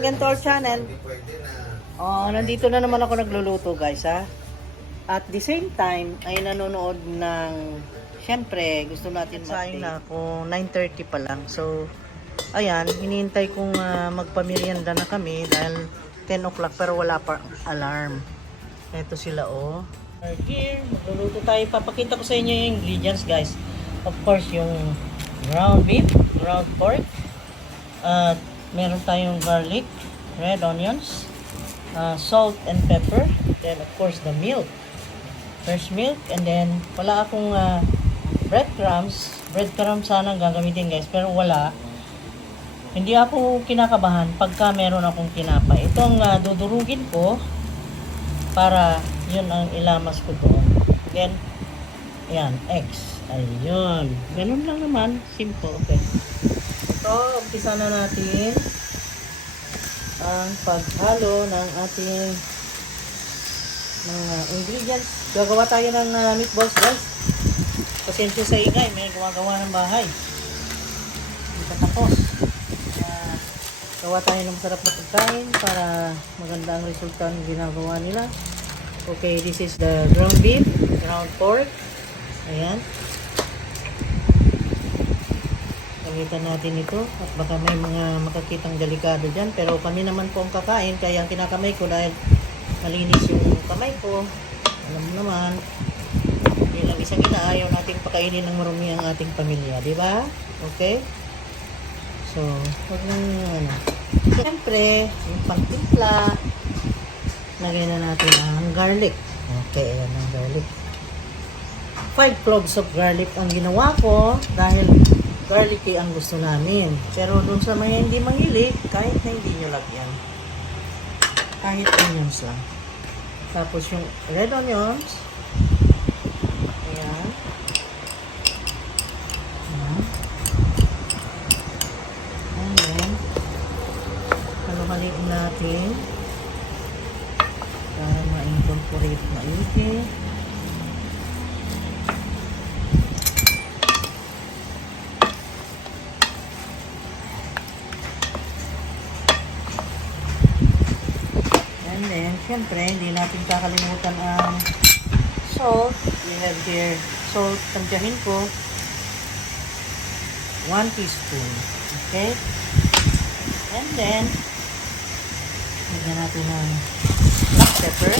welcome again to our channel. Nandito na naman ako nagluluto guys ha. At the same time ay nanonood ng, syempre gusto natin mag-update. Sayang na ako, 9:30 pa lang. So ayan, hinihintay kong magpamerienda na kami dahil 10 o'clock pero wala pa alarm. Ito sila oh. Here, magluluto tayo. Papakita ko sa inyo yung ingredients guys. Of course yung ground beef, ground pork. At meron tayong garlic, red onions, salt and pepper. Then of course the milk, fresh milk. And then wala akong breadcrumbs. Breadcrumbs sana gagamitin guys, pero wala. Hindi ako kinakabahan pagka meron akong tinapay. Itong dudurugin ko para yun ang ilamas ko doon. Then yan, eggs. Ayun, ganun lang naman, simple. Okay. So, umpisa na natin ang paghalo ng ating mga ingredients. Gagawa tayo ng meatballs guys. Pasensya sa ingay, may gumagawa ng bahay. Hindi pa tapos. Gawa tayo ng masarap na pagkain para maganda ang resulta ng ginagawa nila. Okay, this is the ground beef, ground pork. Ayan. Gamitan natin ito at baka may mga makakitang delikado dyan, pero kami naman po ang kakain kaya ang kinakamay ko dahil malinis yung kamay ko. Alam mo naman, bilang isang ina, ayaw nating pakainin ng marumi ang ating pamilya, di ba? Okay? So, huwag nang siyempre, yung pangtimpla, lagay na natin ang garlic. Okay, ayan ang garlic. 5 cloves of garlic ang ginawa ko dahil garlicky ang gusto namin. Pero dun sa mga hindi mahilig, kahit na hindi nyo lagyan. Kahit onions lang. Tapos yung red onions. Ayan. Ayan. And then, haluhaliin natin para ma-incorporate maigi. And then, syempre, hindi natin kakalimutan ang salt. We have here salt. Tansyahin ko 1 teaspoon. Okay? And then, lagyan natin ng black pepper.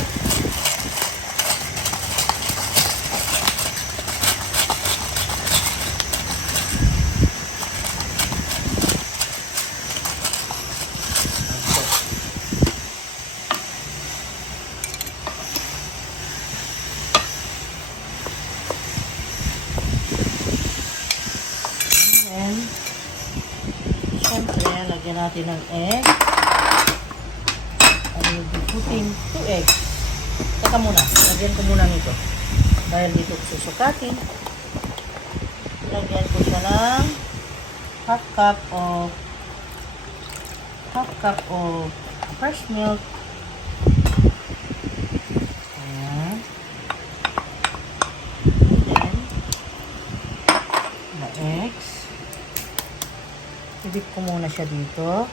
Siyempre, lagyan natin ng egg. I'll be putting 2 eggs. Saka muna, lagyan ko muna nito. Dahil dito ko susukatin. Lagyan ko siya ng half cup of fresh milk. Ayan. And then, the eggs. Ibig ko muna siya dito.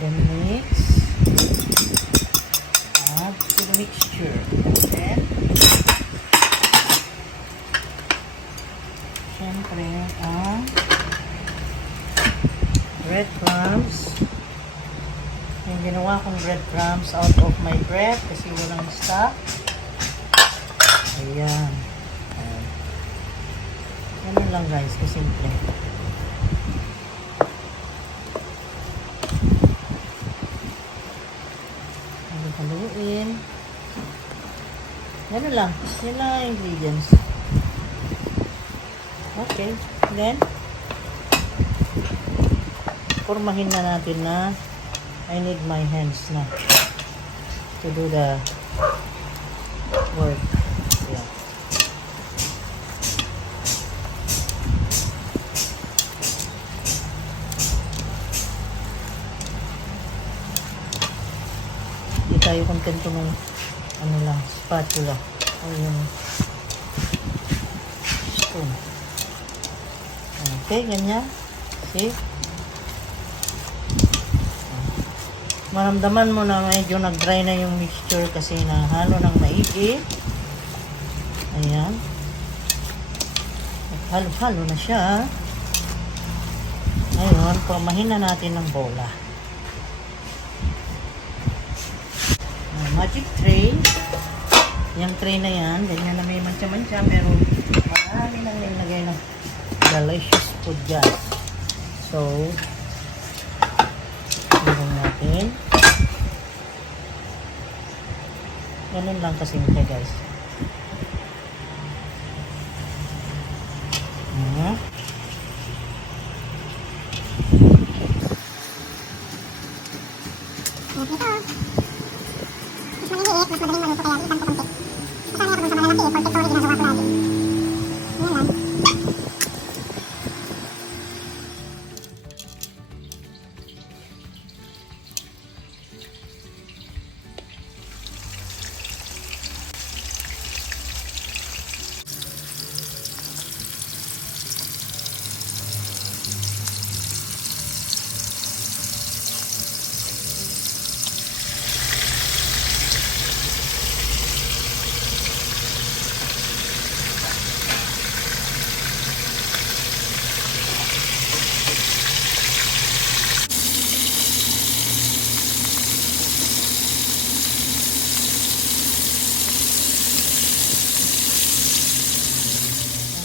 Then mix. Add to the mixture. And then, syempre, ang breadcrumbs. Yung ginawa kong breadcrumbs out of my bread kasi walang stock. Ayan. Ayan. Ganun lang guys, kasimple. Haluin. Ganun lang. Yan lang ang ingredients. Okay. Then, formahin na natin na I need my hands na to do the work. Yeah. tayo gagamitan ko ng ano lang, spatula. O yung spoon. Okay, ganyan. See? Maramdaman mo na medyo nag-dry na yung mixture kasi nahalo ng maigi. Ayan. Halo-halo na siya. Ngayon, pamahin na natin ng bola. Magic tray. Yung tray na yan, ganyan na may mancha-mancha, pero marami nang nilagay ng delicious food dyan. So, gawin natin. Ganun lang kasimple, guys. Mas madaling maluto kaya iban ko konti. Kasama ako dun sa malalaki eh, 44 ginagawa ko lagi. Yan lang.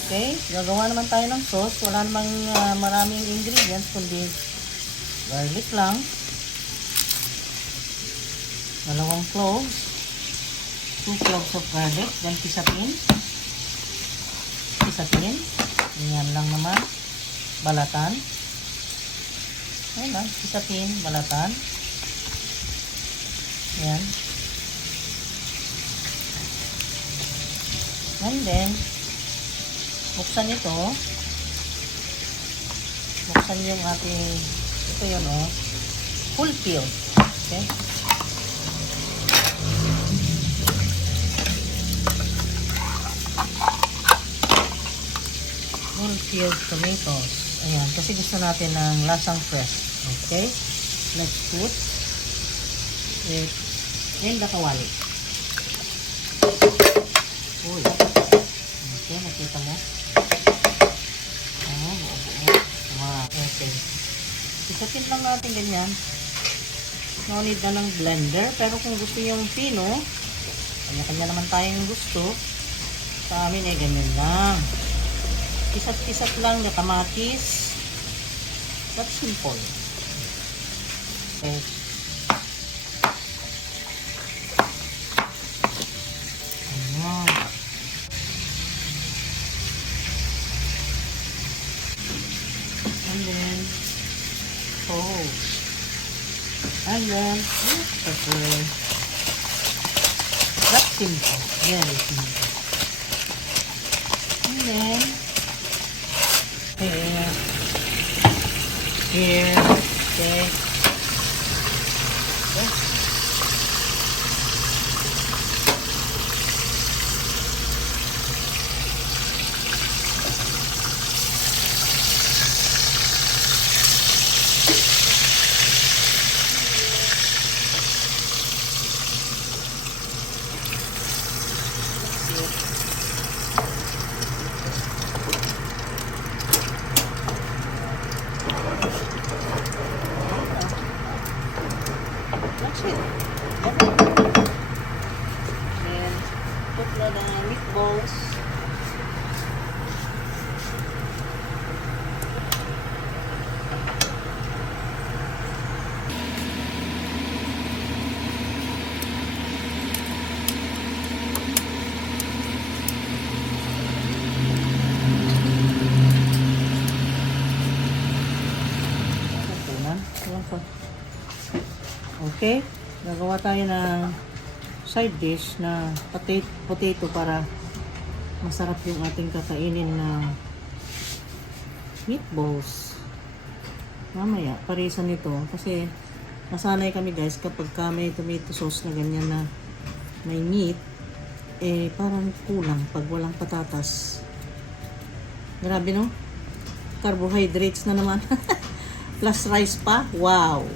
Okay, gagawa naman tayo ng sauce. Wala namang maraming ingredients, kundi garlic lang. 2 cloves. 2 cloves of garlic. Then pisapin. Pisapin. Yan lang naman. Balatan. Ayan lang. Pisapin. Balatan. Yan. And then, buksan ito. Buksan yung ating, ito yun oh, full peeled. Okay? Full peeled tomatoes. Ayan, kasi gusto natin ng lasang fresh. Okay? Let's put it in the kawali. Uy. Okay, nakita mo? Okay. Isapin lang natin ganyan. No need na ng blender. Pero kung gusto yung pino, kanya-kanya naman tayong gusto. Sa amin eh, ganyan lang. Isap-isap lang na kamatis. That's simple. Okay. Ayan. And then toast. And then pepper. That's simple. Very simple. And then here. Okay. Okay. That's it. And put na the meatballs. Okay, gagawa tayo ng side dish na potato para masarap yung ating kakainin na meatballs. Mamaya, parisa nito kasi nasanay kami guys kapag may tomato sauce na ganyan na may meat, eh parang kulang pag walang patatas. Grabe no? Carbohydrates na naman. Plus rice pa? Wow!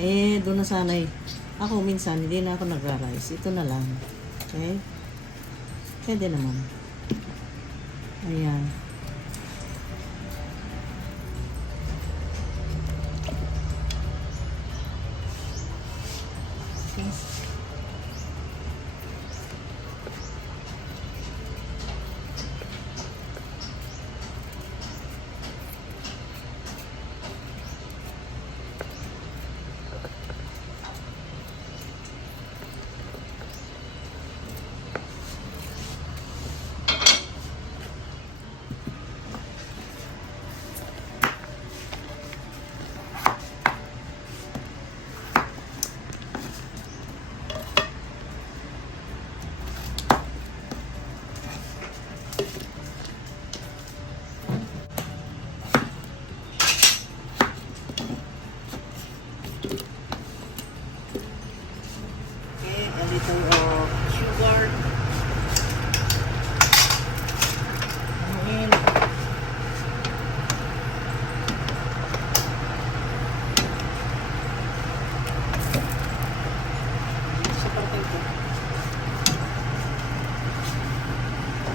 Eh, doon nasanay. Ako minsan, hindi na ako nagra-rice. Ito na lang. Okay? Pwede naman. Ayan. Okay. Okay, a little of sugar. Ayan. Sa parte ito.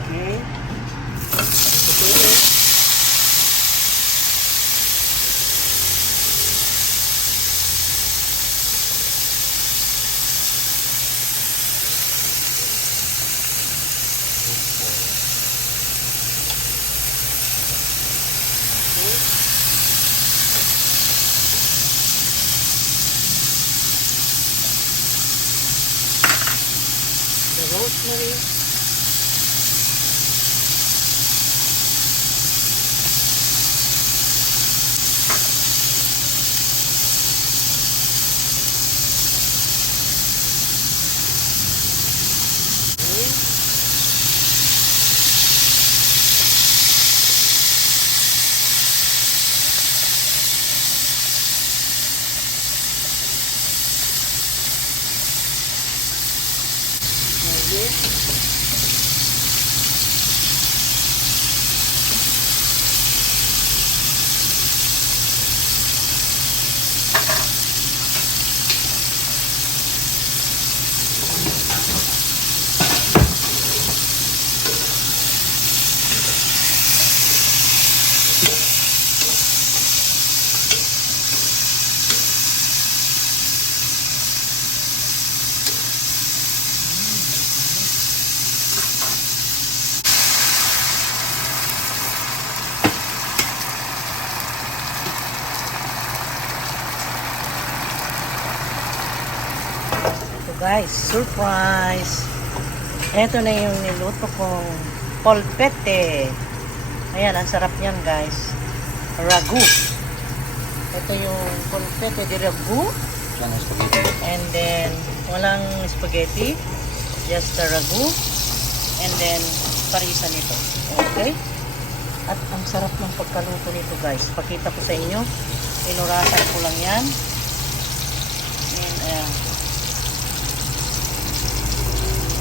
Okay. Ito ulit. The rosemary. Okay. Okay. Ito guys, surprise! Ito na yung niluto kong polpette. Ayan, ang sarap niyan guys. Ragu. Ito yung polpette de ragu. And then, walang spaghetti. Just the ragu. And then, parisa nito. Okay? At ang sarap ng pagkaluto nito guys. Pakita ko sa inyo. Inurasan ko lang yan. And,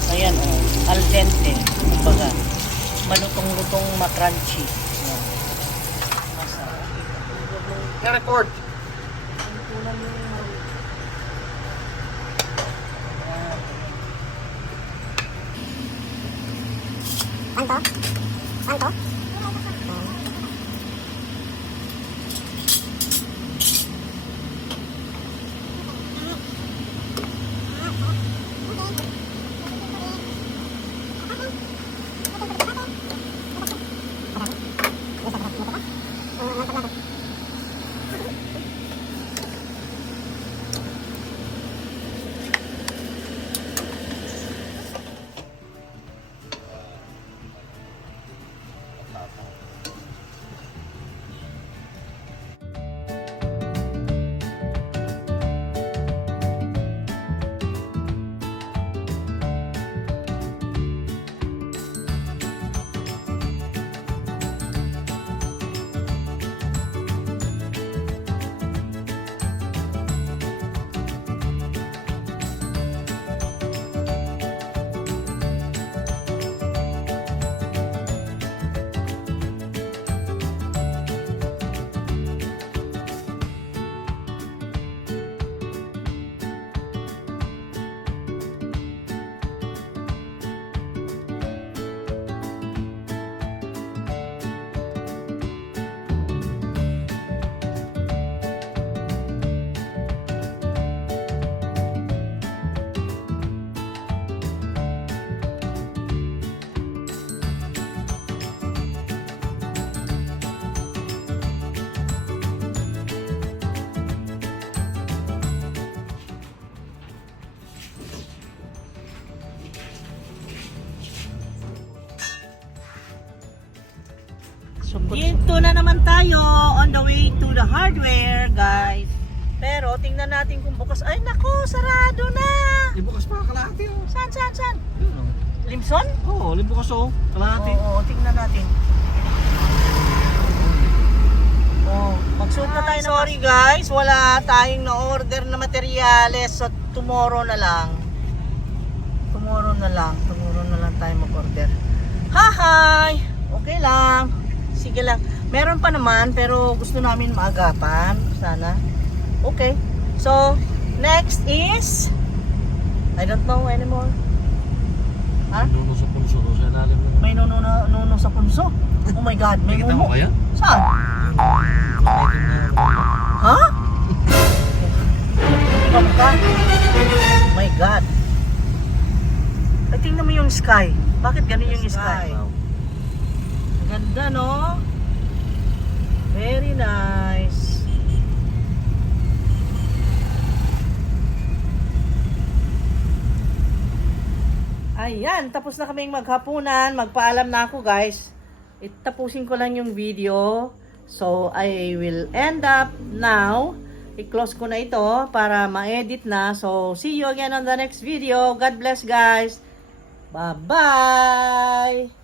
ayan al dente. Kumbaga, malutong-lutong makrunchy. Ayan. Masarap. Na-record. Tanto? Tanto? Dito na naman tayo on the way to the hardware, guys. Pero tingnan natin kung bukas. Ay nako, sarado na. Libukas pa, kalahati oh. Saan? Limson? Oo, libukas oh. Kalahati. Oo, tingnan natin. Oh, magsuot na tayo. Sorry guys, wala tayong na-order na materyales. So tomorrow na lang. Tomorrow na lang tayo mag-order. Hi! Okay lang. Sige lang. Meron pa naman pero gusto namin maagapan. Sana. Okay. So, next is I don't know anymore. Ha? Nuno sa punso, sa ilalim. May nuno sa punso. Oh my God, may Nakita mo mumo. kaya? Saan? Ha? Kamukha? Oh my God. Ay, tingnan mo yung sky. Bakit ganun yung sky? Ganda, no? Very nice. Ayan, tapos na kaming maghapunan. Magpaalam na ako, guys. Tapusin ko lang yung video. So, I will end up now. I-close ko na ito para ma-edit na. So, see you again on the next video. God bless, guys. Bye-bye!